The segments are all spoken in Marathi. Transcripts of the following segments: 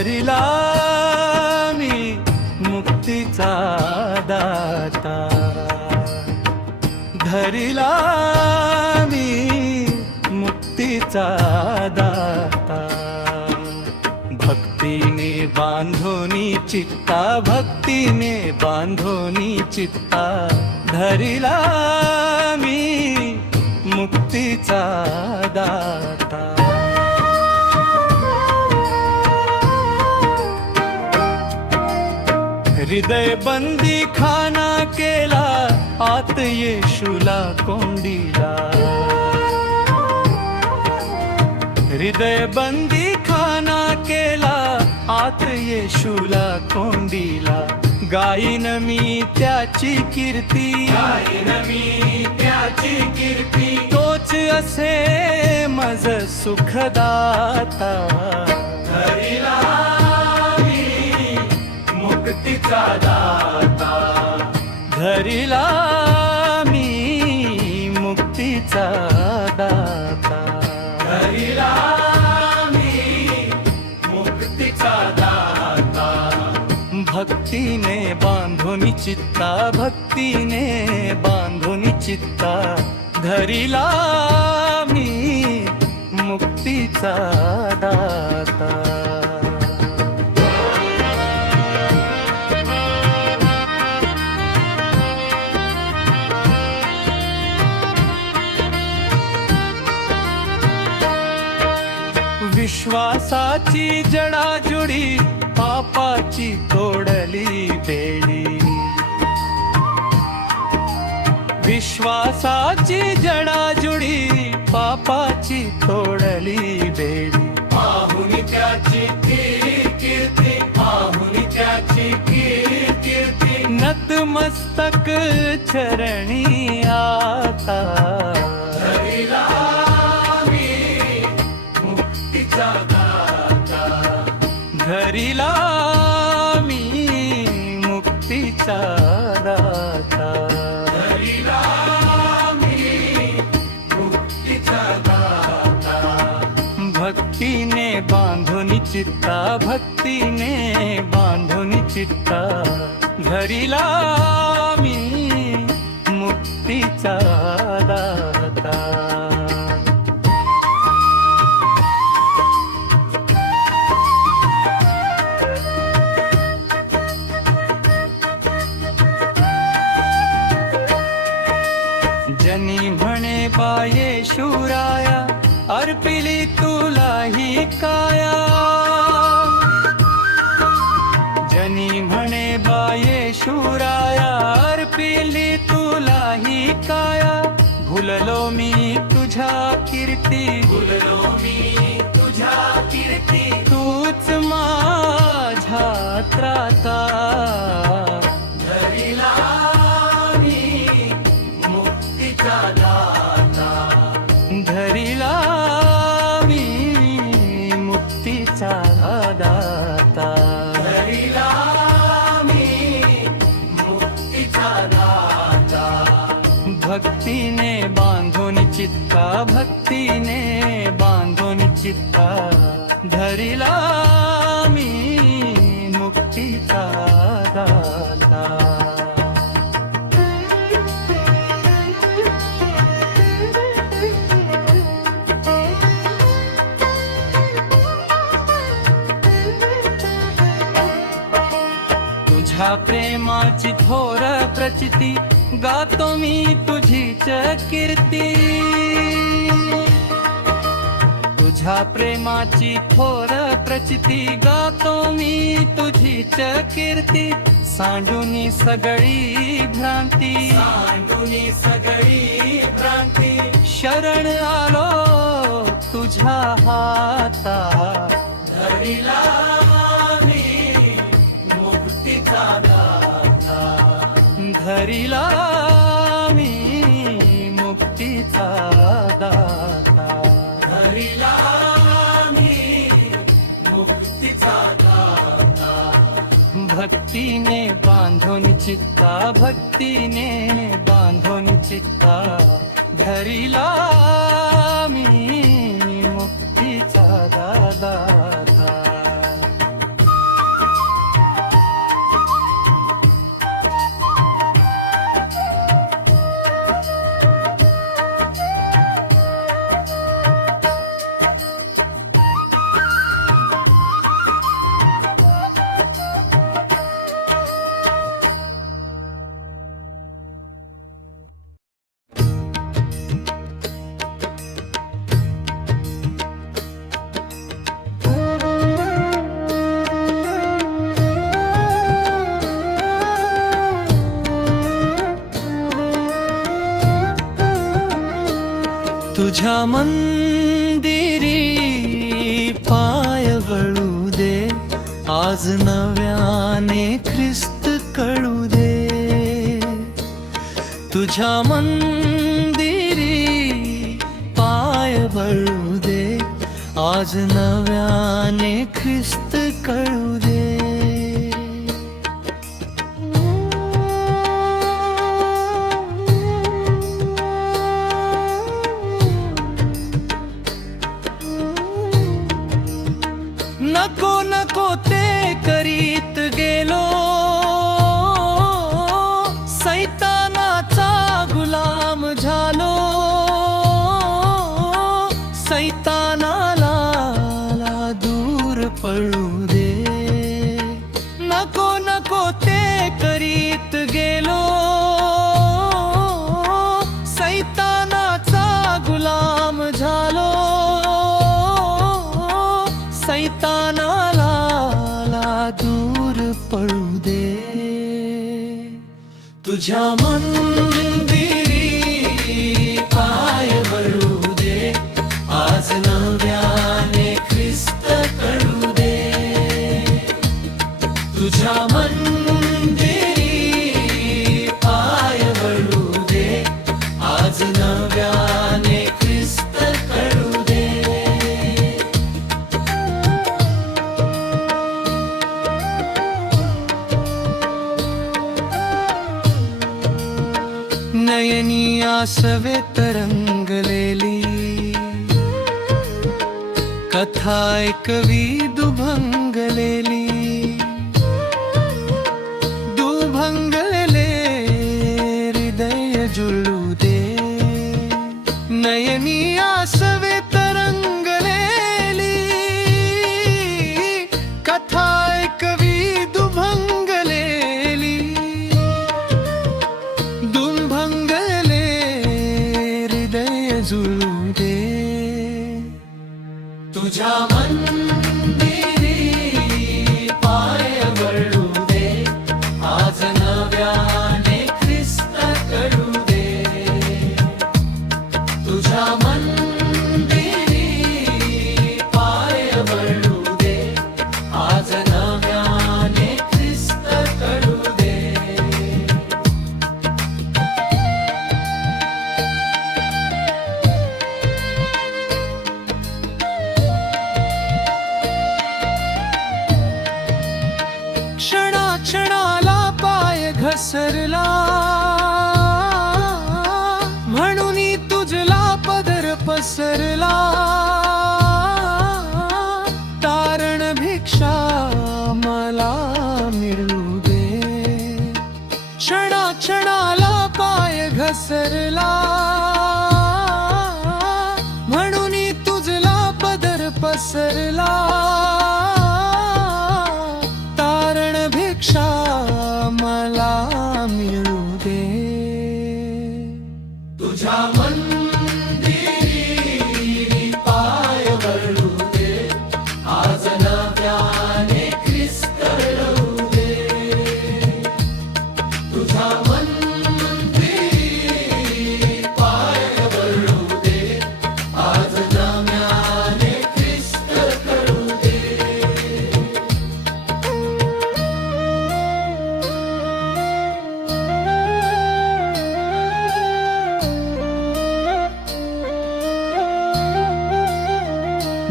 धरिला मी मुक्तीचा दाता, धरिला मी मुक्तीचा दाता. भक्तीने बांधोनी चित्ता, भक्तीने बांधोनी चित्ता, धरिला मी मुक्तीचा दाता. हृदय बंदी खाना केला, आत येशूला कोंडीला. हृदय बंदी खाना केला, आत येशूला कोंडीला. गाईन मी त्याची कीर्ती, गाईन मी त्याची कीर्ती. तोच असे मज सुखदाता, धरिला मी मुक्तीचा दाता, धरिला मी मुक्तीचा दाता, धरिला मी मुक्तीचा दाता. भक्तीने बांधोनी चित्ता, भक्तीने बांधोनी चित्ता, धरिला मी मुक्तीचा दाता. विश्वासाची जडाजुडी, पापाची तोडली बेडी. विश्वासाची जडाजुडी, पापाची तोडली बेडी. पाहुनी त्याची कीर्ती, पाहुनी त्याची कीर्ती. नतमस्तक चरणी आता, धरिला मी मुक्तीचा दाता, धरिला मी मुक्तीचा दाता, धरिला मी मुक्तीचा दाता. भक्तीने बांधोनी चित्ता, भक्तीने बांधोनी चित्ता, धरिला मी मुक्तीचा दाता. जनी म्हणे बा येशूराया, अर्पिली तुला ही काया. जनी म्हणे बा येशूराया, अर्पिली तुला ही काया. भुललो मी तुझ्या कीर्ती, भुललो मी तुझ्या कीर्ती. तूच माझ्या त्राता, धरिला मी मुक्तीचा दाता, धरिला मी मुक्तीचा दाता, धरिला मी मुक्तीचा दाता. भक्तीने बांधोनी चित्ता, भक्तीने बांधोनी चित्ता, धरिला मी मुक्तीचा दाता. तुझ्या प्रेमाची थोर प्रचिती, गातो मी तुझीच कीर्ती. तुझ्या प्रेमाची थोर प्रचिती, गातो मी तुझीच कीर्ती. सांडूनी सगळी भ्रांती, सांडूनी सगळी भ्रांती. शरण आलो तुझ्या हाता, धरिला मी मुक्तीचा दाता, धरिला मी मुक्तीचा दाता, धरिला मी मुक्तीचा दाता. भक्तीने बांधोनी चित्ता, भक्तीने बांधोनी चित्ता, धरिला मी मुक्तीचा दाता. तुझ्या मंदिरी पाय वळू दे, आज नव्याने ख्रिस्त कळू दे. तुझ्या मंदिरी पाय वळू दे, आज नव्याने ख्रिस्त कळू दे. नको नको ते करीत गेलो, सैतानाचा गुलाम झालो. सैतानाला दूर पळू दे. नको नको ते करीत गेलो, सैतानाचा गुलाम झालो. सैतानाला दूर पळू दे. तुझ्या मंदिरी पाय वळू दे, आज नव्याने ख्रिस्त कळू दे. तुझ्या मंदिरी पाय वळू दे, आज नव्याने ख्रिस्त कळू दे. नयनी आसवे तरंगलेली, कथा ऐकवी दुभंगलेली. दुभंगलेले हृदय जुळू दे. नयनी आसवे तरंगलेली, कथा ऐकवी दुभंगलेली. दुभंगले हृदय जुळू दे. तुझ्या मंदिरी पाय वळू दे, आज नव्याने ख्रिस्त कळू दे. तुझ्या मंदिरी पाय वळू दे, आज नव्याने ख्रिस्त कळू दे. क्षणाला पाय घसरला, म्हणून तुझला पदर पसरला. तारण भिक्षा मला मिळू दे. क्षणाला पाय घसरला, म्हणून तुझला पदर पसरला. भिक्षा मला मिळू दे. तुझ्या मंदिरी पाय वळू दे, आज नव्याने ख्रिस्त कळू दे. तुझ्या मंदिरी पाय वळू दे, आज नव्याने ख्रिस्त कळू दे.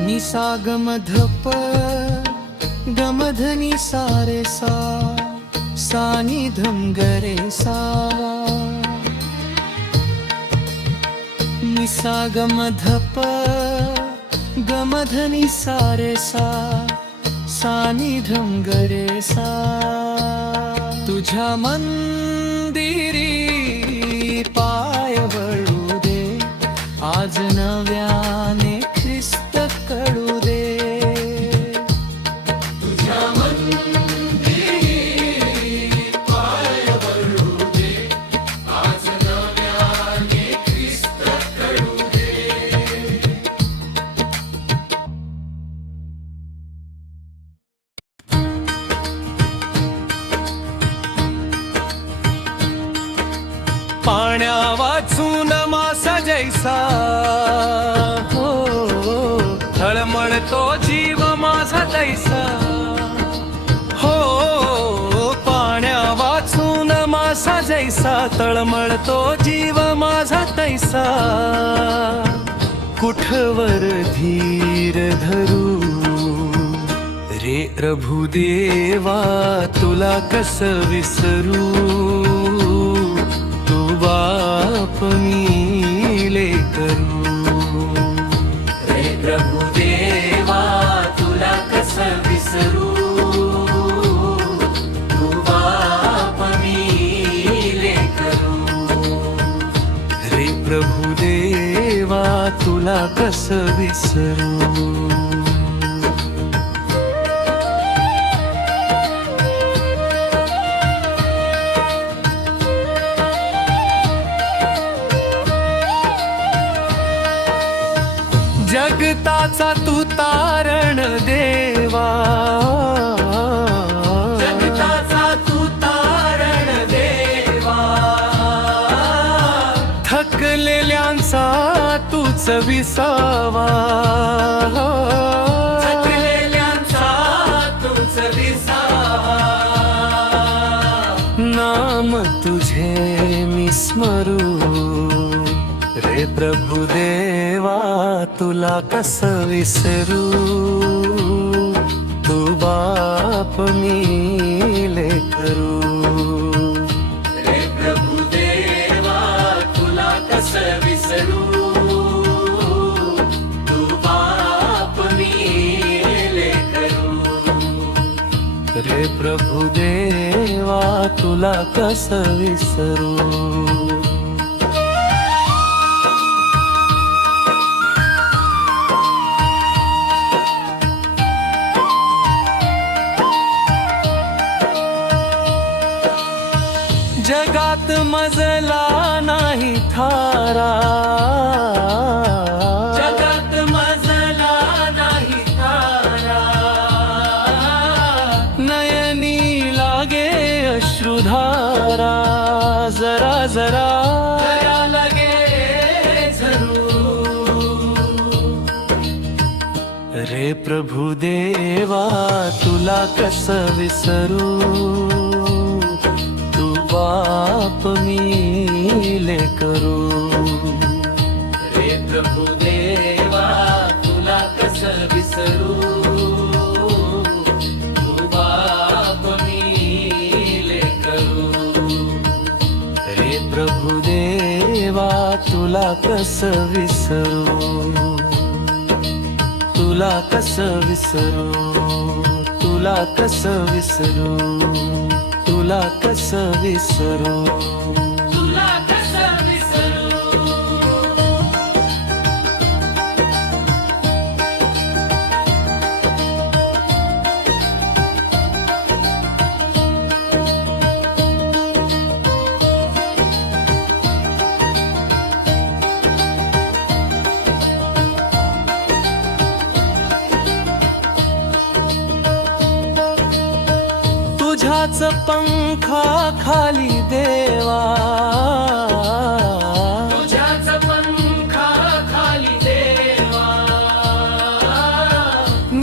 निसा गमधप गमधनी सारे सा, सानिधम गरे सा. निसा गमधप गमधनी सारे सा, सानिधम गरे सा. तुझ्या मंदिरी पाय वळू दे, आज नव्याने ख्रिस्त कळू दे. तुझ्या मंदिरी पाय वळू दे, आज नव्याने ख्रिस्त कळू दे. पाण्या वाचून मासा जैसा तैसा, हो पाण्या वाचून मासा जैसा, तळमळतो जीव माझा तैसा, कुठवर धीर धरू रे प्रभुदेवा, तुला कस विसरू, तू बाप मी लेकरू. रे प्रभुदेवा तुला कस विसरू, तू बाप मी लेकरू. रे प्रभुदेवा तुला कस विसरू. जगताचा तू तारण देवा, जगताचा तू तारण देवा, थकलेल्यांचा तूच विसावा, थकलेल्यांचा तूच विसावा. नाम तुझे मी स्मरू रे प्रभुदेवा, तुला कस विसरू, तू बाप मी लेकरू. रे प्रभुदेवा तुला कस विसरू, तू बाप मी लेकरू. रे प्रभुदेवा तुला कस विसरू. जगात मजला नाही थारा, जगात मजला नाही थारा, नयनी लागे अश्रुधारा, जरा जरा दया लगे झरू. रे प्रभुदेवा तुला कस विसरू, बाप मी लेकरू. रे प्रभुदेवा तुला कस विसरू, तू बाप मी लेकरू. रे प्रभुदेवा तुला कस विसरू, तुला कस विसरू, तुला कस विसरू, तुला कस विसरू, तुला कस विसरू. तुझ्याच पंखा खाली देवा, तुझ्याच पंखा खाली देवा,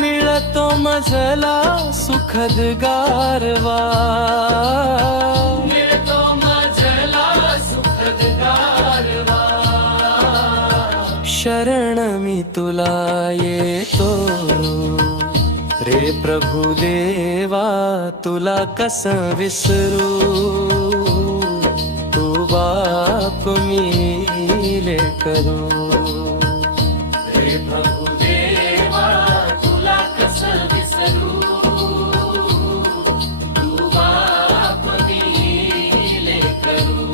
मिळतो मजला सुखद गारवा, मिळतो मजला सुखद गारवा. शरण मी तुला येतो रे प्रभुदेवा, तुला कस विसरू, तू बाप मी लेकरू. रे प्रभुदेवा तुला कस विसरू, तू बाप मी लेकरू.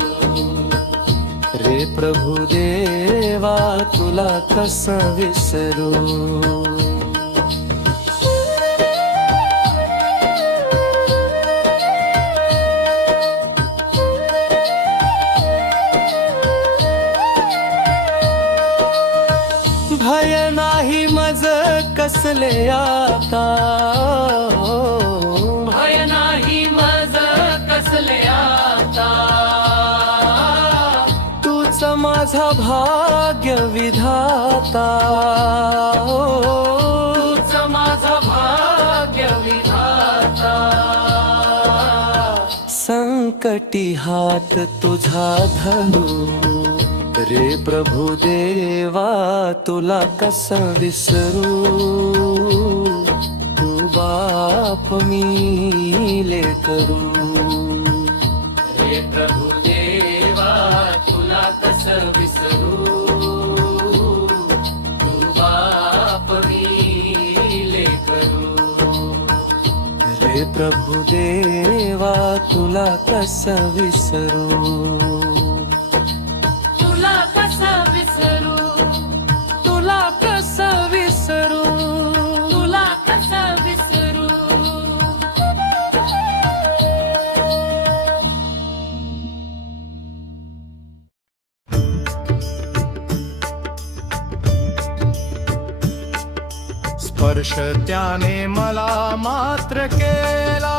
रे प्रभुदेवा तुला कस विसरू. भय नाही मज कसले आता, भय नाही मज कसले आता, तूच माझा भाग्य विधाता, तूच माझा भाग्य संकटी हात तुझा धरू रे प्रभु देवा तुला कसं विसरू तू बाप मी लेकरू रे प्रभु देवा तुला कसं विसरू तू बाप मी लेकरू रे प्रभु देवा तुला कसं विसरू तुला कसं विसरू तुला कसं विसरू तुला कसं विसरू स्पर्श त्याने मला मात्र केला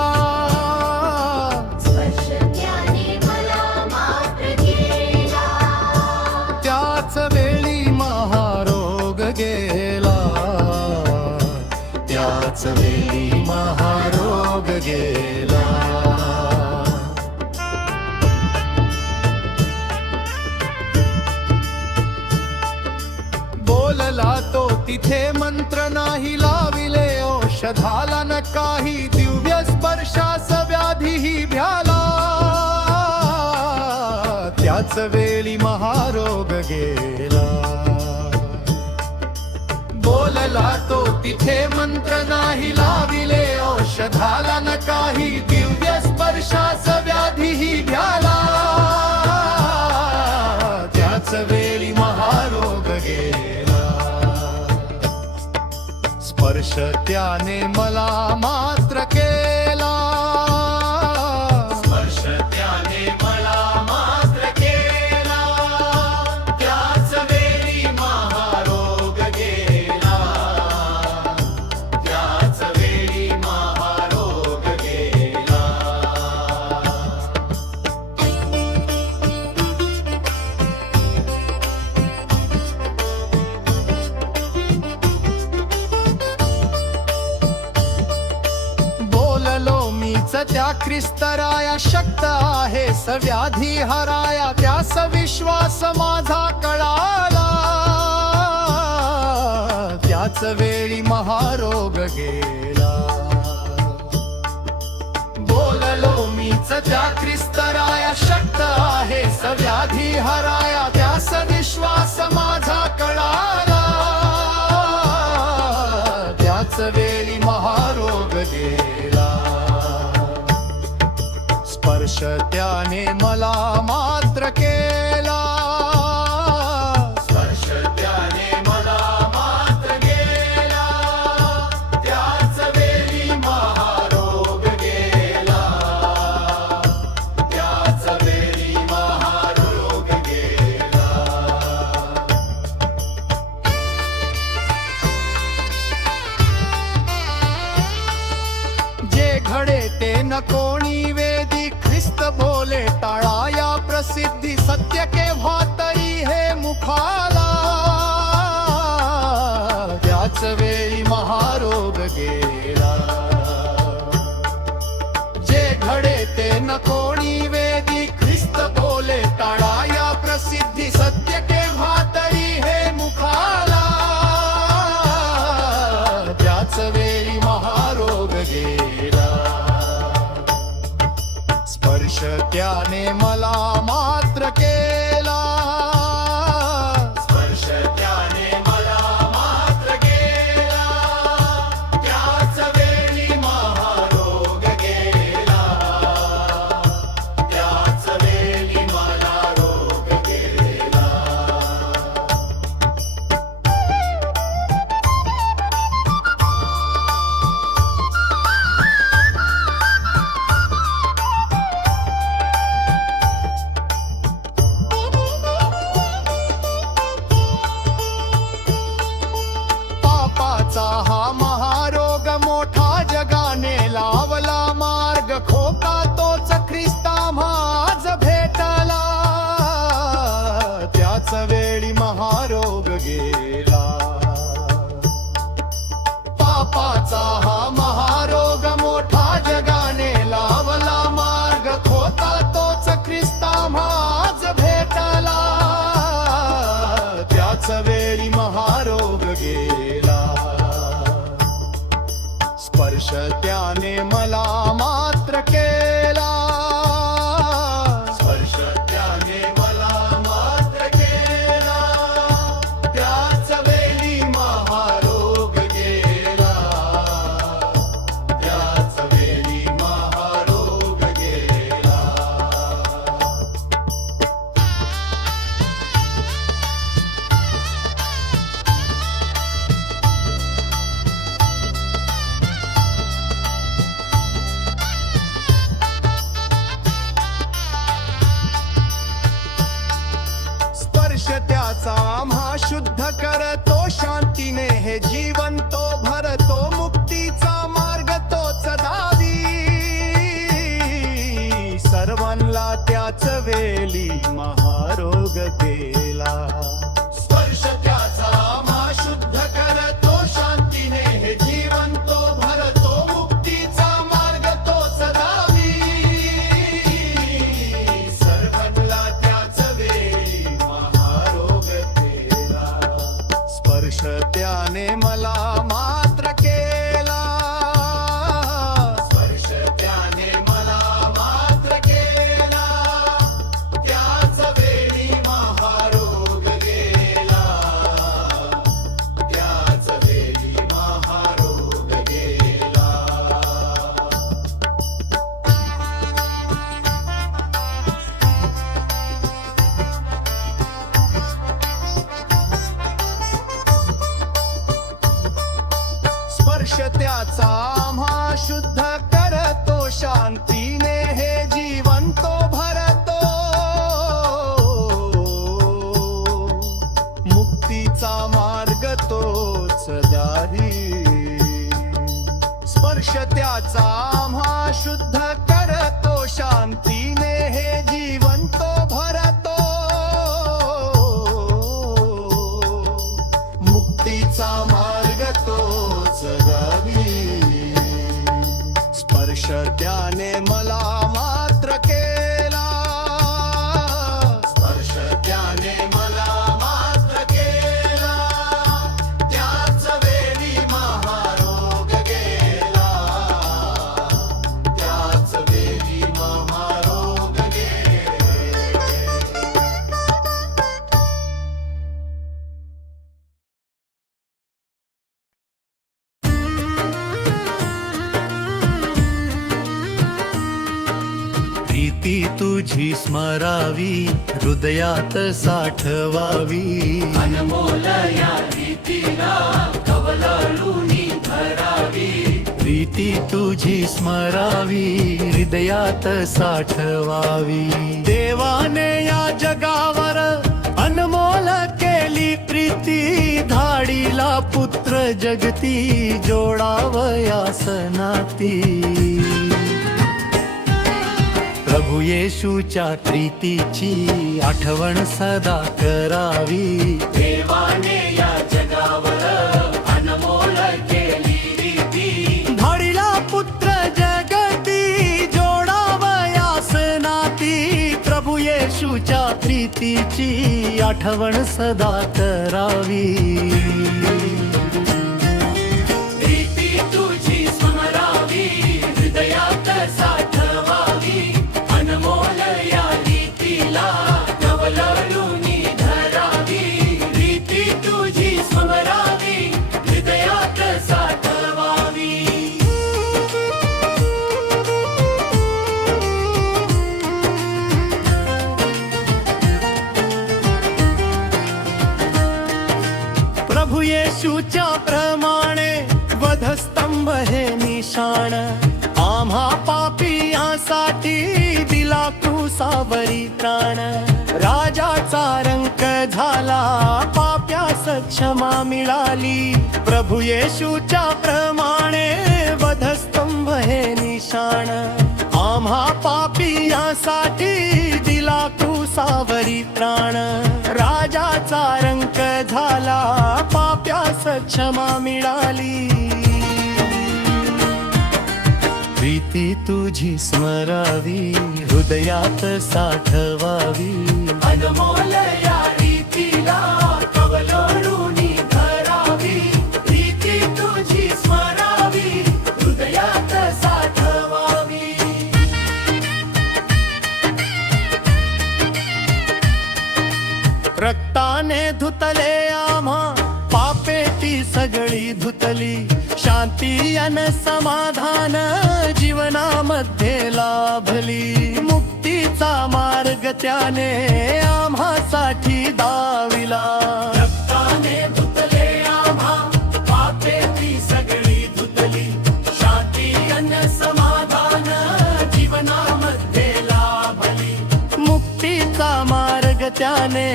स्पर्श त्याने मला मात्र केला त्याच वेळी महारोग गेला त्याच वेळी महारोग गेला बोलला तो तिथे मंत्र नाही लाविले औषधाला न काही दिव्य स्पर्शास व्याधीही भ्याला त्याच वेळी महारोग गेला बोलला तो तिथे मंत्र नाही लाविले औषधाला न काही दिव्य स्पर्शास व्याधीही भ्याला त्याच वेळी महारोग गेला स्पर्श त्याने मला मात्र केला स्पर्श त्याने मला मात्र केला त्याच वेळी महारोग गेला त्याच वेळी महारोग गेला बोललो मीच त्या ख्रिस्तराया शक्त आहे सव्याधी हराया त्यास विश्वास माझा कळाला त्याच वेळी महारोग गेला बोललो मीच त्या ख्रिस्तराया शक्त आहे सव्याधी हराया त्यास विश्वास माझा कळाला त्याच वेळी महारोग गेला स्पर्श त्याने मला मात्र केला स्पर्श त्याने मला मात्र केला त्याच वेळी महारोग गेला त्याच वेळी महारोग गेला जे घडे ते न कोणी वेदी ख्रिस्त बोले टाळा या प्रसिद्धी सत्य केव्हा तरी हे मुखाला त्याच वेळी महारोग गेला जे घडे ते न कोणी वेदी ख्रिस्त बोले टाळा या प्रसिद्धी सत्य केव्हा तरी हे मुखाला त्याच वेळी महारोग गेला स्पर्श त्याने मला मात्र केला स्पर्श त्याने मला मात्र केला त्याच वेळी महारोग गेला त्याच वेळी मला रोग गेला स्पर्श त्याने मला मात्र केला, स्पर्श त्याने मला मात्र केला, त्याच वेळी महारोग गेला, त्याच वेळी महारोग गेला. स्पर्श त्याचा आम्हा शुद्ध करतो, शांतीने हे जीवन तो भरतो, मुक्तीचा मार्ग तोच दावी, सर्वांना त्याच वेळी महारोग गेला. स्पर्श त्याचा आम्हा शुद्ध करतो, शांतीने हे जीवन तो भरतो, मुक्तीचा मार्ग तोच दावी, सर्वांना त्याच वेळी महारोग गेला. स्पर्श त्याने मला मात्र केला, स्पर्श त्याने मला मात्र केला, त्याच वेळी महारोग गेला, त्याच वेळी महारोग गेला. स्पर्श त्याचा आम्हा शुद्ध करतो, शांतीने हे जीवन तो भरतो, मुक्तीचा मार्ग तोच दारी. स्पर्श त्याचा आम्हा शुद्ध करतो, शांतीने हे जीवन तो भरतो, मुक्तीचा मार्ग तोच गावी. स्पर्श त्याने मला मात्र केला, स्पर्श त्याने मला मात्र केला, त्याच वेळी महारोग गेला, त्याच वेळी महारोग गेला. प्रीती तुझी स्मरावी, हृदयात साठवावी, अनमोल या रीतीला कवलाळूनी धरावी, प्रीती तुझी स्मरावी, हृदयात साठवावी. देवाने या जगावर अनमोल केली प्रीती, धाडीला पुत्र जगती, जोडावयास नाती. प्रभू येशूच्या प्रीतीची आठवण सदा करावी, देवाने या जगावर अनमोल केली रीती, धाडीला पुत्र जगती, जोडावयास नाती. प्रभू येशूच्या प्रीतीची आठवण सदा करावी. रीती तुझी स्मरावी, हृदयात साठवावी, अनमोल या रीतीला कवलाळूनी धरावी, रीती तुझी स्मरावी, हृदयात साठवावी. प्रभू येशूच्या प्रमाणे वधस्तंभ हे निशाण, आम्हा पापियांसाठी दिला क्रूसावरी प्राण. राजाचा रंक झाला, पाप्यास क्षमा मिळाली, प्रभू येशूच्या प्रमाणे वधस्तंभ हे निशाण, आम्हा पापियांसाठी दिला क्रूसावरी प्राण. राजाचा रंक झाला, पाप्यास क्षमा मिळाली. प्रीती तुझी स्मरावी, हृदयात साठवावी, अनमोल या रीतीला कवलाळूनी धरावी, रीती तुझी स्मरावी, हृदयात धुतली, शांती अन समाधान जीवनामध्ये लाभली. मुक्तीचा मार्ग त्याने आम्हासाठी दाविला. रक्ताने धुतले आम्हा पापे ती सगळी धुतली, शांती अन समाधान जीवनामध्ये लाभली. मुक्तीचा मार्ग त्याने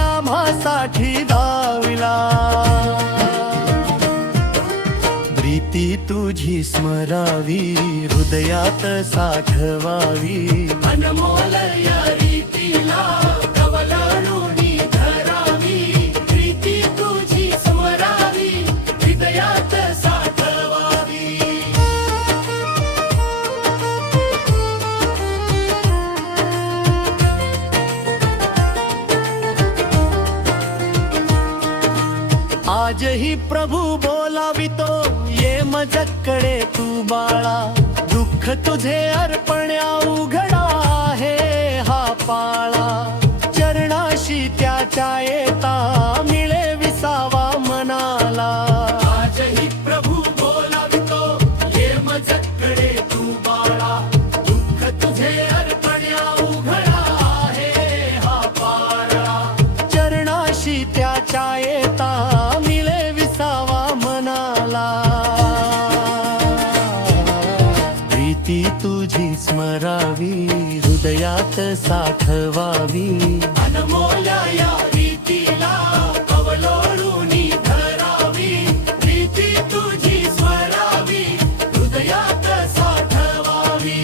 आम्हासाठी दाविला. प्रीती तुझी स्मरावी, हृदयात साठवावी. अनमोल या रीतीला कवलाळूनी धरावी. प्रीती तुझी स्मरावी, हृदयात साठवावी. आजही प्रभू बोलावितो, ये मजकडे तू बाळा. दुःख तुझे अर्पण अवघडा आहे हा पाळा. चरणाशी त्याच्या येता मिळे विसावा मनाला. आजही प्रभू बोलावितो, ये मजकडे तू बाळा. दुःख तुझे अर्पण अवघडा आहे हा पाळा. चरणाशी त्याच्या येता मिळे विसावा मनाला. प्रीती तुझी स्मरावी, हृदयात साठवावी. अनमोल या रीतीला कवलोळूनी धरावी. प्रीती तुझी स्मरावी, हृदयात साठवावी.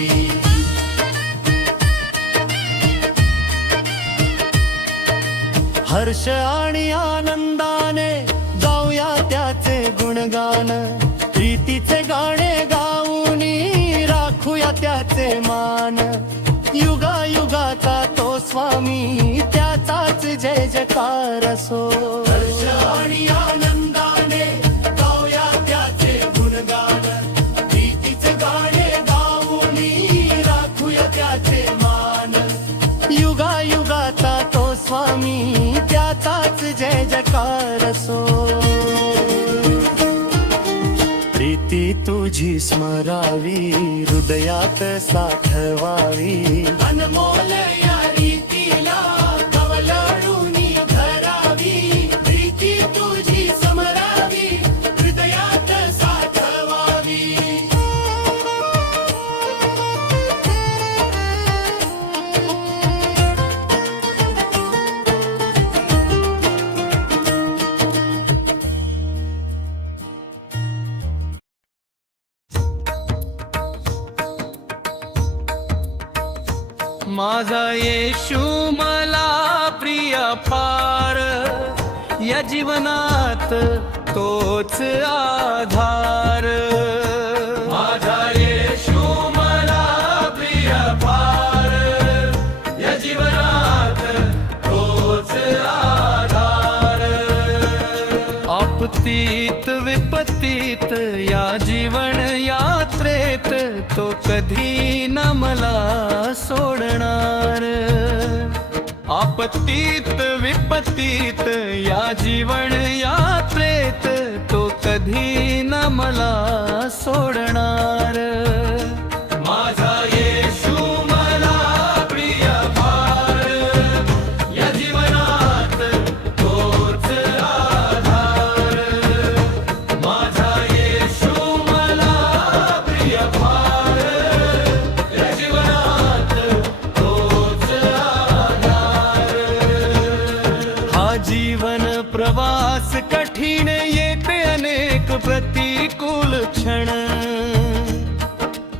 हर्ष आणि आनंदाने गाऊया त्याचे गुणगान. प्रीतीचे गाणे गाऊनी राखूया त्याचे मान. युगायुगाचा तो स्वामी, त्याचाच जय जयकार असो. हर्ष आणि आनंदाने गाऊया त्याचे गुणगान. प्रीतीचे गाणे गाऊनी राखूया त्याचे मान. युगायुगाचा तो स्वामी, त्याचाच जय जयकार असो. प्रीती तुझी स्मरावी, हृदयात साठवावी. अनमोल या रीतीला कवलाळूनी धरावी. प्रीती तुझी स्मरावी, हृदयात साठवावी. माझा येशू मला प्रिय फार, या जीवनात तोच आधार. माझा येशू मला प्रिय फार, या जीवनात तोच आधार. आपत्तीत विपत्तीत या जीवन यात्रेत तो कधी न मला सोडणार. आपत्तीत विपत्तीत या जीवन यात्रेत तो कधी न मला सोडणार. माझा येशू मला प्रिय फार, या जीवनात तोच आधार. माझा येशू मला प्रिय फार, या जीवनात तोच आधार. हा जीवन प्रवास कठीण येते अनेक प्रतिकूल क्षण.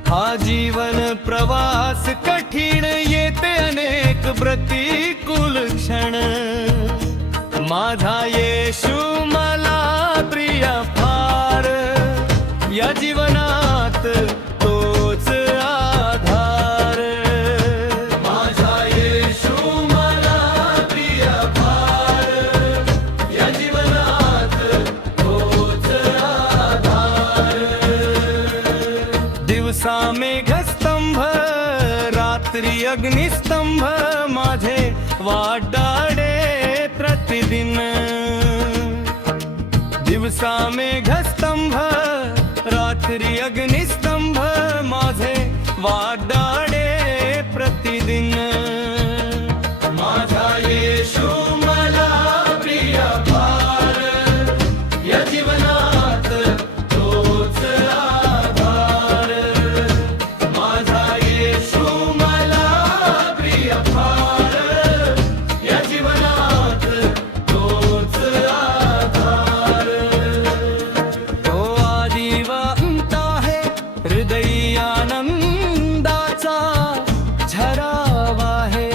हा जीवन प्रवास कठीण येते अनेक प्रतिकूल क्षण. माझा येशू मला प्रिय फार, या जीवनात तोच आधार. माझा येशू मला प्रिय फार, या जीवनात तोच आधार. दिवसा मेघस्तंभ, रात्री अग्निस्तंभ, माझे वाटाडे प्रतिदिन. दिवसा मेघस्तंभ रात्री अग्निस्तंभ माझे वादाडे प्रतिदिन माझा येशू मला प्रिय फार या जीवनात तोच आधार माझा येशू मला प्रिय फार या जीवनात तोच आधार तो आदि व अंत आहे हृदय आनंदाचा झरावा आहे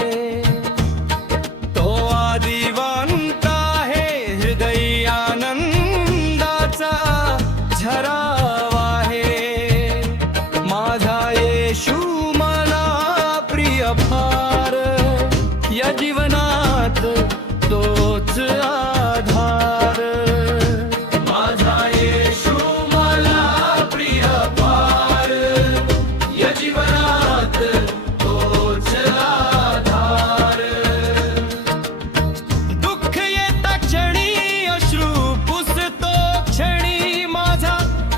तो आदि व अंत आहे हृदय आनंदाचा झरावा आहे माझा येशू मला प्रिय फार या जीवनात तोच आधार माझा येशू मला प्रिय फार या जीवनात तोच आधार दुःख येता क्षणी अश्रू पुसतो क्षणी माझा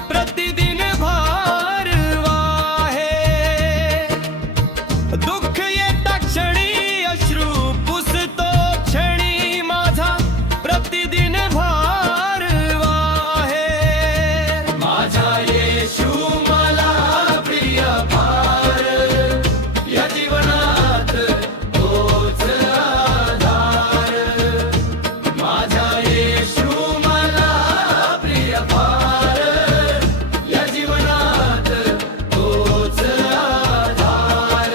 प्रतिदिन भारवा आहे दुःख येता क्षणी अश्रू पुसतो क्षणी माझा प्रतिदिन भारवा आहे माझा येशू मला प्रिय फार या जीवनात तोच आधार माझा येशू मला प्रिय फार या जीवनात तोच आधार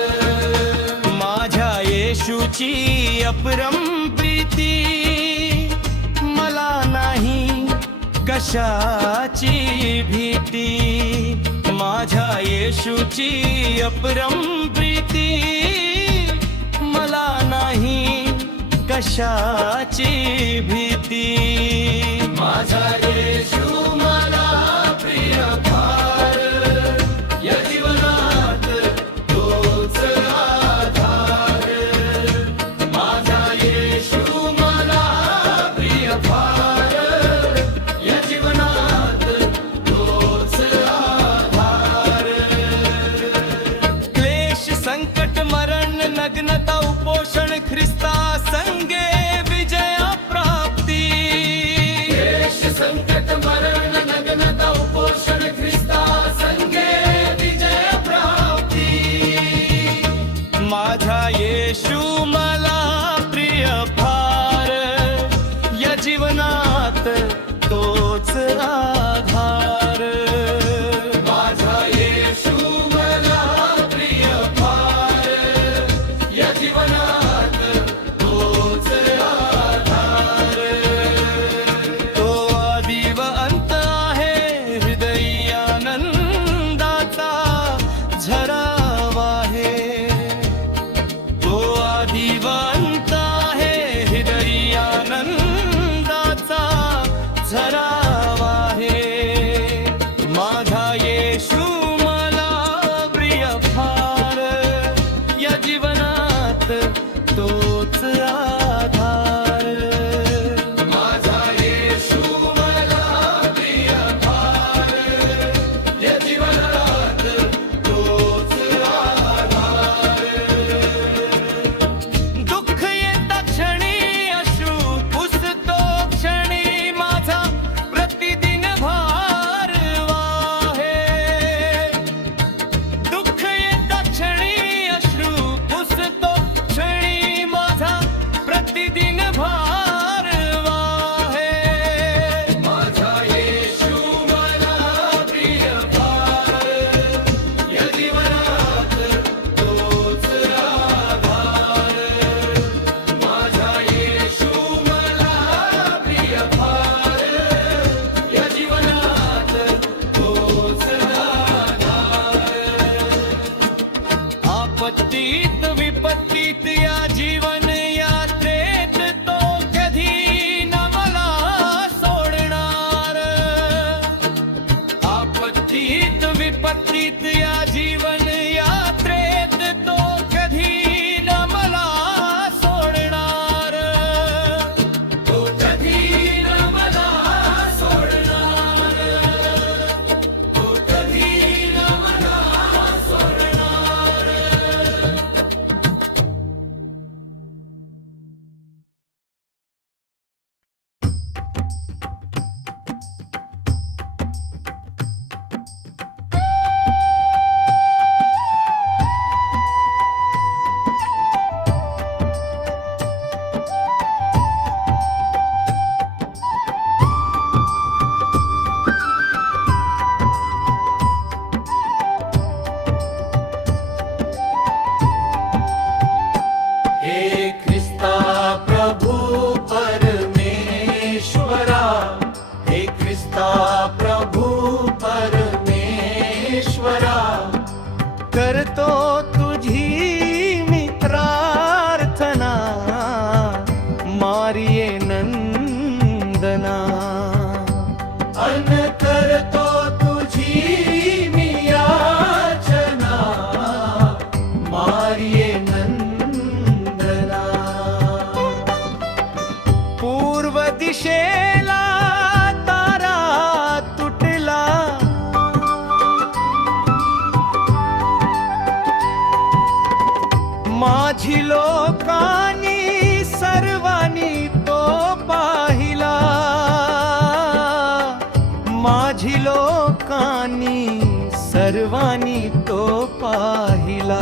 माझ्या येशूची अपरम प्रीती मला नाही कशाची भीती माझ्या येशूची अपरम प्रीती मला नाही कशाची भीती माझा येशू मला प्रिय फार या जीवनात तोच आधार माझा येशू मला प्रिय फार या जीवनात तोच आधार क्लेश संकट मरण नग्नता उपोषण ख्रिस्ता संगे विजय प्राप्ती देश संकट मरण नग्नता उपोषण ख्रिस्ता संगे विजय प्राप्ती माझा येशू मला प्रिय फार या जीवनात तोच आधार माझा येशू मला प्रिय फार या जीवनात तोच आधार तो आदि व अंत आहे हृदय आनंदाचा झरावा आहे तो आदि व अंत आहे हृदय आनंदाचा झरावा आहे माझा येशू मला प्रिय फार या जीवनात तोच आधार माझा येशू मला प्रिय फार या जीवनात तोच आधार दुःख येता क्षणी अश्रू पुसतो क्षणी माझा प्रतिदिन भारवा आहे दुःख येता क्षणी अश्रू पुसतो क्षणी माझा प्रतिदिन भारवा आहे माझा येशू मला प्रिय फार या जीवनात तोच आधार माझा येशू मला प्रिय फार या जीवनात तोच आधार आपत्तीत विपत्तीत या जीवन यात्रेत तो कधी न मला सोडणार आपत्तीत विपत्तीत या जीवन यात्रेत तो कधी न मला सोडणार तो कधी न मला सोडणार सर्वांनी तो पाहिला.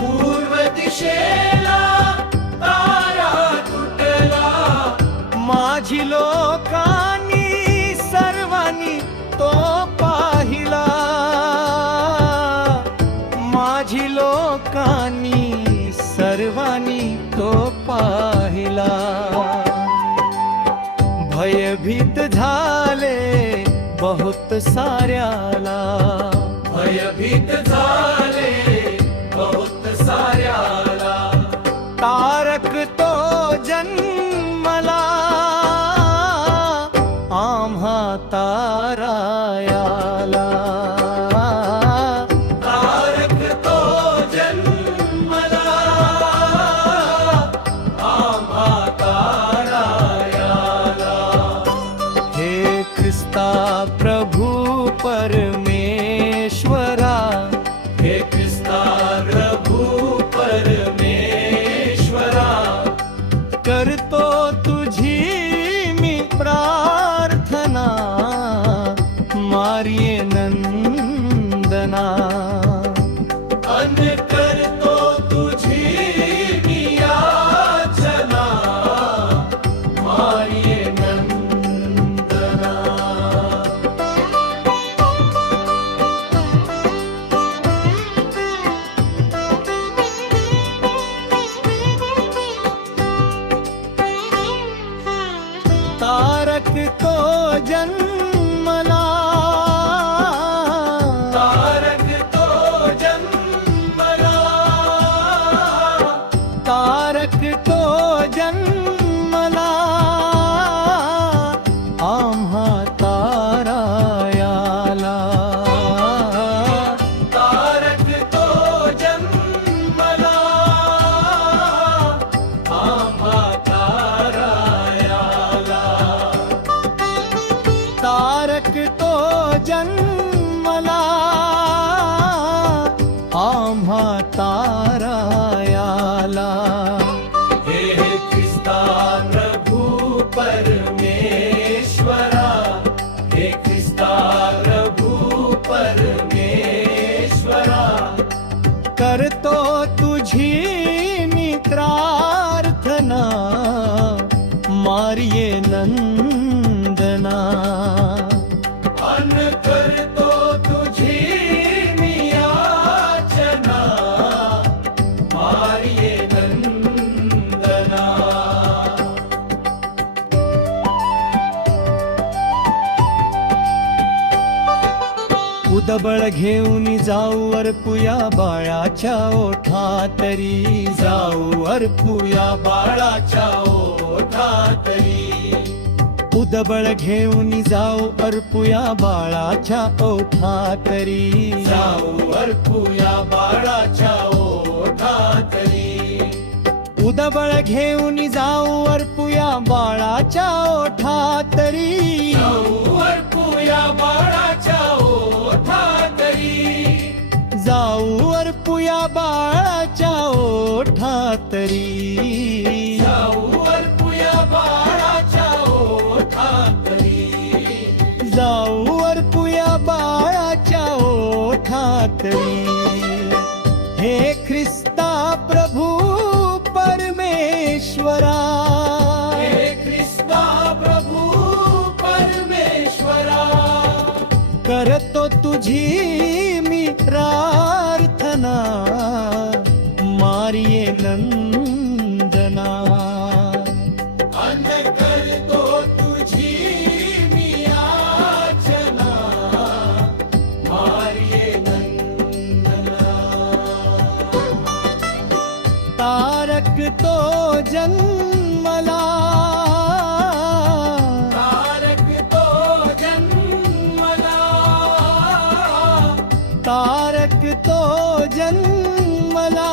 पूर्व दिशेला तारा तुटला, माझी लोकांनी सर्वांनी तो पाहिला. माझी लोकांनी सर्वांनी तो पाहिला. भयभीत झाले बहुत साऱ्याला. भयभीत झाले बहुत साऱ्याला. तारक तो जन्मला आम्हा तारायाला. तारक तो जन्मला आम्हा तारायाला. हे ख्रिस्ता प्रभू परमेश्वरा, हे ख्रिस्ता प्रभू परमेश्वरा, करतो तुझी मी प्रार्थना. मारिये नंदना. अन करतो तुझी मी याचना. मारिये नंदना. तारक तो जन्मला. तारक तो जन्मला. तारक तो जन्मला आम्हा तारायाला. तारक तो जन्मला आम्हा तारायाला. तारक तो जन्मला आम्हा तारायाला. हे ख्रिस्ता प्रभू परमेश्वरा, हे ख्रिस्ता प्रभू परमेश्वरा, करतो तुझी मी प्रार्थना. मारिये नंदना. अन करतो तुझी मी याचना. मारिये नंदना. उदबळ घेऊन जाऊ अर्पुया बाळाच्या ओठातरी. जाऊ अर्पुया बाळाच्या ओठातरी. उदबळ घेऊन जाऊ अर्पुया बाळाच्या ओठातरी. जाऊ अर्पुया बाळाच्या ओठातरी. उदबळ घेऊन जाऊ अर्पुया बाळाच्या ओठातरी. जाऊ अर्पुया बाळाच्या ओठातरी. जाऊ अर्पुया बाळाच्या ओठातरी. जाऊ अर्पुया बाळाच्या ओठातरी. जाऊ अर्पुया बाळाच्या ओठातरी. हे ख्रिस्ता प्रभू परमेश्वरा, हे ख्रिस्ता प्रभू परमेश्वरा, करतो तुझी मी प्रार्थना. मारिये नंदना. अन करतो तुझी मी याचना. मारिये नंदना. तारक तो जन्मला. तारक तो जन्मला. तारक तो जन्मला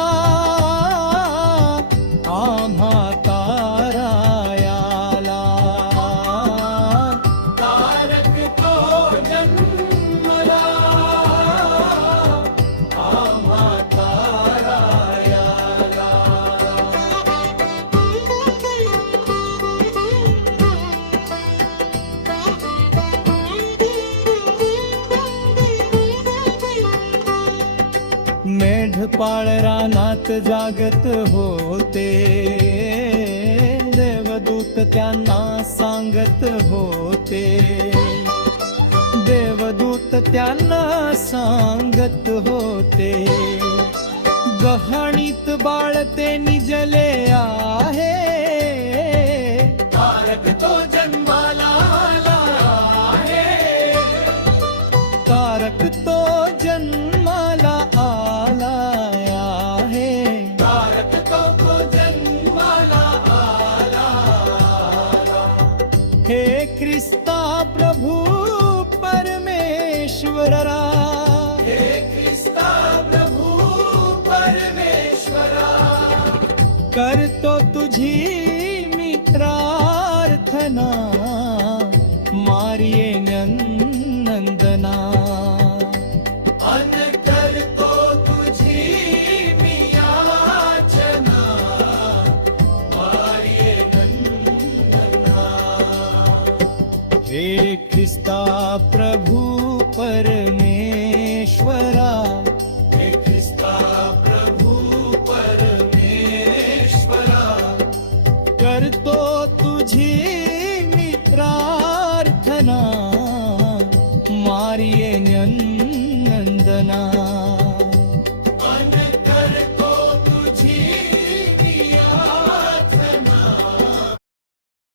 आम्हा तारायाला. तारक तो जन्मला आम्हा तारायाला. मेंढपाळ रानात जागत होते, देवदूत त्यांना सांगत होते, देवदूत त्यांना सांगत होते. गहाणीत बाळ ते निजले आहे, तारक तो जन्माला आला आहे. तारक तो जन्माला आला आहे. तारक तो जन्माला आला. हे ख्रिस्ता प्रभू परमेश्वरा, हे ख्रिस्ता प्रभू परमेश्वरा, करतो तुझी मी प्रार्थना, मारिये नंदना. अन करतो तुझी मी याचना, मारिये नंदना. हे ख्रिस्ता प्रभू परमेश्वरा, हे ख्रिस्ता प्रभू परमेश्वरा, करतो तुझी मी प्रार्थना, मारिये नंदना.